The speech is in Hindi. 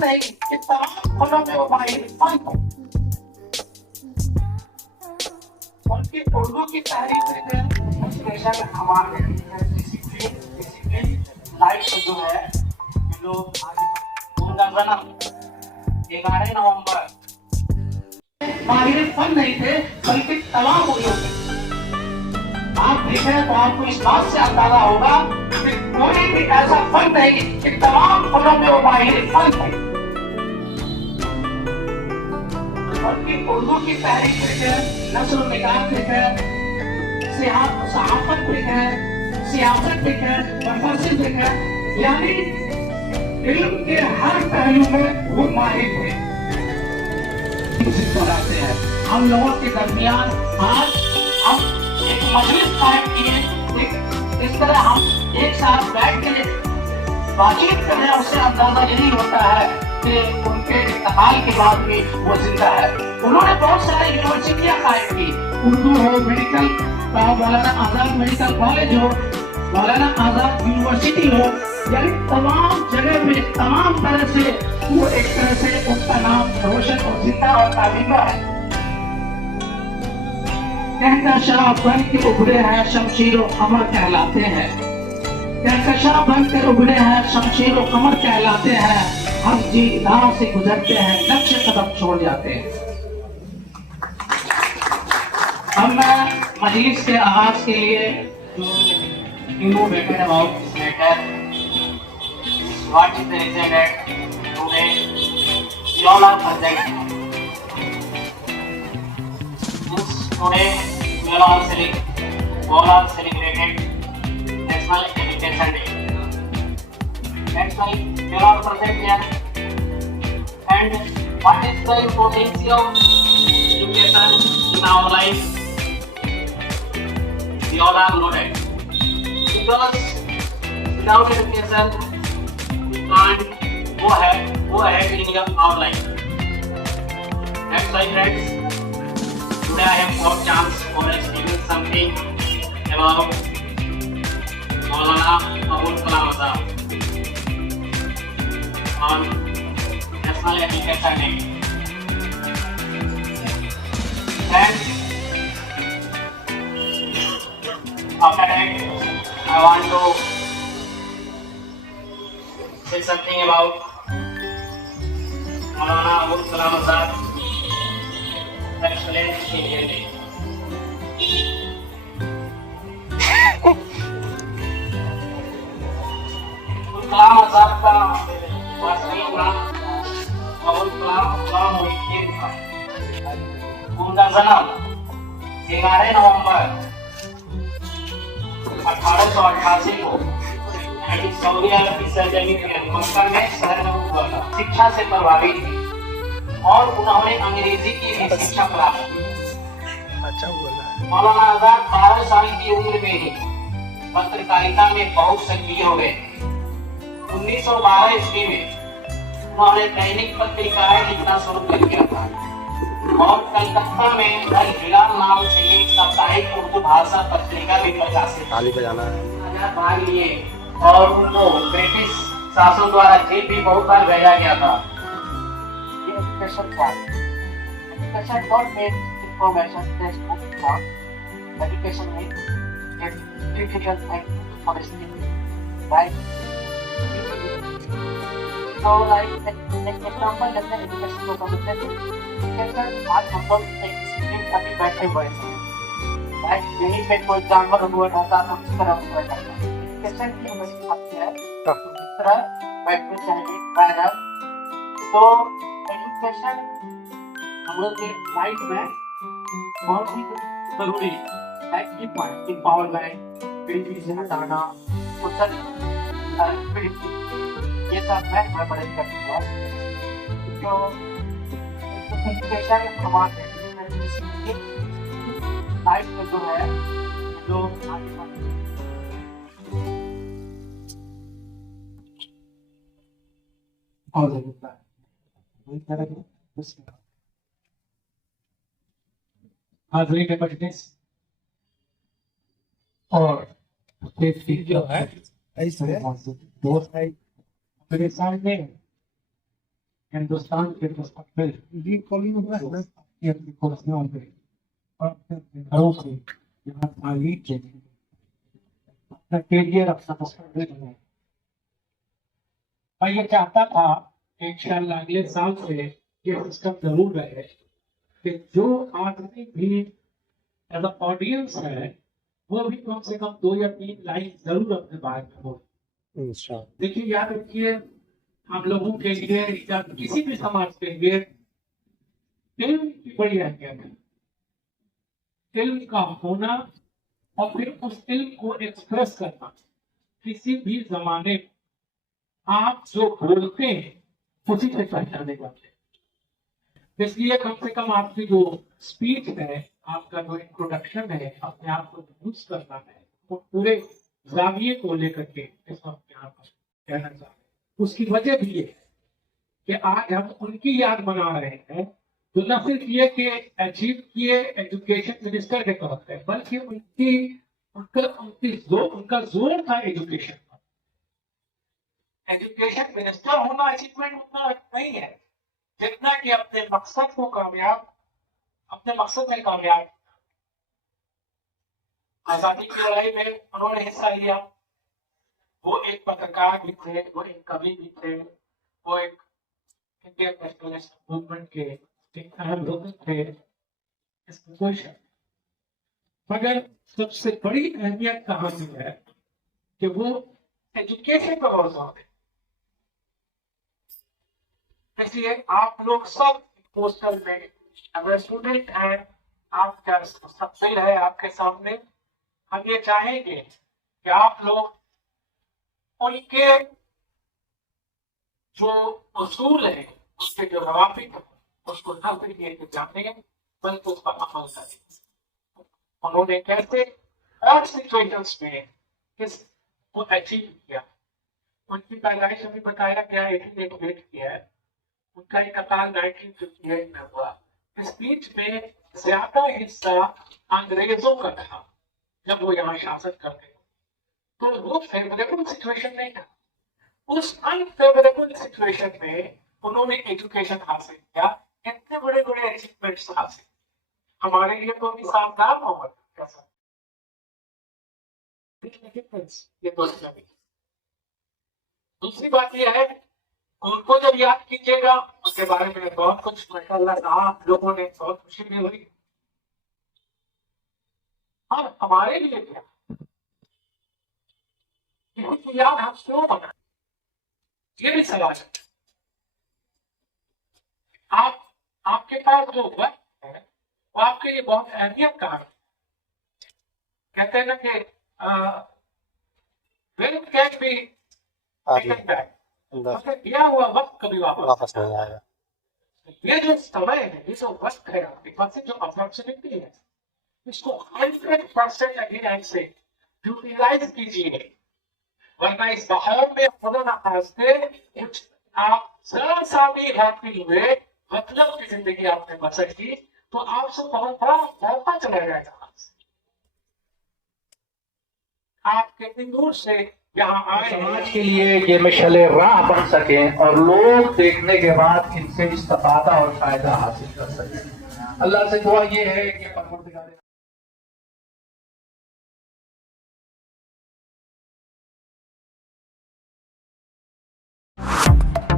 नहीं कि तमाम फलों में वो माहिर फन है। उनकी उर्दू की तारीफ है हमारे डिसिप्लिन लाइफ जो है जो उनका जन्म 11 नवंबर माहिर फन नहीं थे बल्कि तमाम उर्दू थे। आप देखें तो आपको इस बात से अंदाजा होगा कि कोई भी ऐसा फन नहीं कि तमाम फनों में वो माहिर फन थे। उनकी उर्दू की तारीफ लिखे, नस्ल निकाल लिखे, सहाफत लिखे, सियासत लिखे, मफासिद लिखे, यानी इल्म के हर पहलू में वो माहिर थे। बनाते हैं हम लोगों के दरमियान आज हम एक मजलिस कायम किए, इस तरह हम एक साथ बैठ के बातचीत कर रहे हैं, उससे अंदाजा यही होता है कि उनके इंतकाल के बाद भी वो जिंदा है। उन्होंने बहुत सारी यूनिवर्सिटियां कायम की, उर्दू हो, medical Maulana Azad medical college हो, मौलाना आजाद यूनिवर्सिटी हो, यानी तमाम जगह में तमाम तरह से वो एक तरह से उनका नाम रोशन और जिंदा और ताबिंदा है। कहकशां बन के उभरे हैं शमशीर और कमर कहलाते हैं, कहकशां बन कर उभरे हैं शमशीर और कमर कहलाते हैं, हम जी नाव से गुजरते हैं नक्शे कदम छोड़ जाते हैं। अब मैं मजलिस के आगाज के लिए innovated about this matter. What is the reason that today we all are present? Today we all are celebrated National Education Day. That's why we are all present here. And what is the importance of education in our life? We all are know that. Because without education we can't go ahead in our life. That's why friends, today I have got chance for explaining something about Maulana Abul Kalam Azad on National Education Day. And after that I want to say something about Maulana Abul Kalam Azad excellent Indian Day. Kalam Azad का वास्तविक नाम अबुल कलाम मुहिद्दीन था। उनका जन्म 11 नवंबर 1888 को सऊदी अरब की सरजमी मक्का में शहर में हुआ था। शिक्षा से प्रभावित थी और उन्होंने अंग्रेजी की भी शिक्षा प्राप्त की। अच्छा बोला। मौलाना आजाद 12 साल की उम्र में ही पत्रकारिता में बहुत सक्रिय हो गए। 1912 ईस्वी में उन्होंने दैनिक पत्रिकाएं लिखना शुरू कर दिया था और कलकत्ता में अल हिलाल नाम से एक साप्ताहिक उर्दू भाषा पत्रिका भी प्रकाशित भाग लिए और उनको ब्रिटिश शासन द्वारा जेल भी बहुत बार भेजा गया था। So like example जैसे education को समझते हैं, education आज हम लोग एक discipline अभी बैठे हुए हैं, like यहीं पे कोई जानवर हुआ रहता तो किस तरह हुआ रहता, education की हमारी खासियत है, तो किस तरह बैठना चाहिए, बैठना, तो education हम लोग के लाइफ में बहुत ही जरूरी है, like key point, empowerment, creativity हटाना, social ये सब मैं मदद करता हूँ। तो एजुकेशन हमारे लाइफ में जो है जो और जो है ऐसे मेरे सामने हिंदुस्तान के मुस्तकबिल जी कॉलिंग हो रहा है ना। अपनी कुर्सियों पे और अपने घरों से यहाँ तालीम के अपना करियर अपना मुस्तकबिल बनाए। मैं ये चाहता था कि इंशाअल्लाह अगले साल से ये सिस्टम जरूर रहे कि जो आदमी भी एज ऑडियंस है वो भी कम से कम 2 या 3 लाइन जरूर अपने बारे में हो। देखिए याद रखिए, हम लोगों के लिए या किसी भी समाज के लिए फिल्म की बड़ी अहमियत है। फिल्म का होना और फिर उस फिल्म को एक्सप्रेस करना। किसी भी जमाने में आप जो बोलते हैं उसी से पहचाने जाते हैं। इसलिए कम से कम आपकी जो स्पीच है, आपका जो इंट्रोडक्शन है, अपने आप को यूज करना है, वो पूरे जाविये को लेकर के इस वक्त यहाँ पर कहना चाह रहे हैं। उसकी वजह भी ये है कि आज हम उनकी याद मना रहे हैं तो न सिर्फ ये कि अचीव किए एजुकेशन मिनिस्टर के तौर पर, बल्कि उनका जोर था एजुकेशन पर। एजुकेशन मिनिस्टर होना अचीवमेंट उतना नहीं है जितना कि अपने मकसद में कामयाब। आजादी की लड़ाई में उन्होंने हिस्सा लिया। वो एक पत्रकार भी थे, वो एक कवि भी थे, वो एक इंडियन नेशनलिस्ट मूवमेंट के एक अहम लोग थे, इसमें कोई शक नहीं। मगर सबसे बड़ी अहमियत कहाँ की है कि वो एजुकेशन पर और जोर दें। इसलिए आप लोग सब पोस्टर में अगर स्टूडेंट हैं, आपका मुस्तकबिल है आपके सामने, हम ये चाहेंगे कि आप लोग उनके जो उसूल है, उसके जो रवाफिक है, उसको न सिर्फ ये जाने बल्कि उस पर अमल करें। उन्होंने कैसे और सिचुएशंस में को अचीव किया। उनकी पैदाइश अभी बताया गया 1888 की है, उनका इंतकाल 1958 में हुआ। स्पीच में ज्यादा हिस्सा अंग्रेजों का था जब वो यहाँ शासन करते थे, तो वो फेवरेबल सिचुएशन नहीं था। उस अनफेवरेबल सिचुएशन में उन्होंने एजुकेशन हासिल किया, इतने बड़े बड़े अचीवमेंट्स हासिल। हमारे लिए तो अभी सावधान होगा कैसा ये तो। दूसरी बात यह है, उनको जब याद कीजिएगा उनके बारे में बहुत कुछ माशाअल्लाह कहा लोगों ने, बहुत खुशी भी हुई। और हमारे लिए क्या, किसी की याद हम क्यों बनाए, ये भी सवाल है। आपके पास जो वक्त है वो आपके लिए बहुत अहमियत का है। कहते हैं ना कि wealth can be taken back, मतलब दिया हुआ वक्त कभी वापस नहीं आएगा। ये जो समय है, ये जो वक्त है आपके पास, जो अपॉर्चुनिटी है, इसको 100% अगेन से यूटिलाइज कीजिए, वरना इस माहौल में खुदा न खास्ते कुछ आप जरा सा भी हैप्पी हुए, मतलब की जिंदगी आपने बसर की, तो आपसे बहुत बड़ा मौका चला जाएगा। आपके इंदौर से यहाँ आए समाज के लिए ये मिशले राह बन सके और लोग देखने के बाद इनसे इस्तेफादा और फायदा हासिल कर सके। अल्लाह से दुआ ये है कि परवरदिगार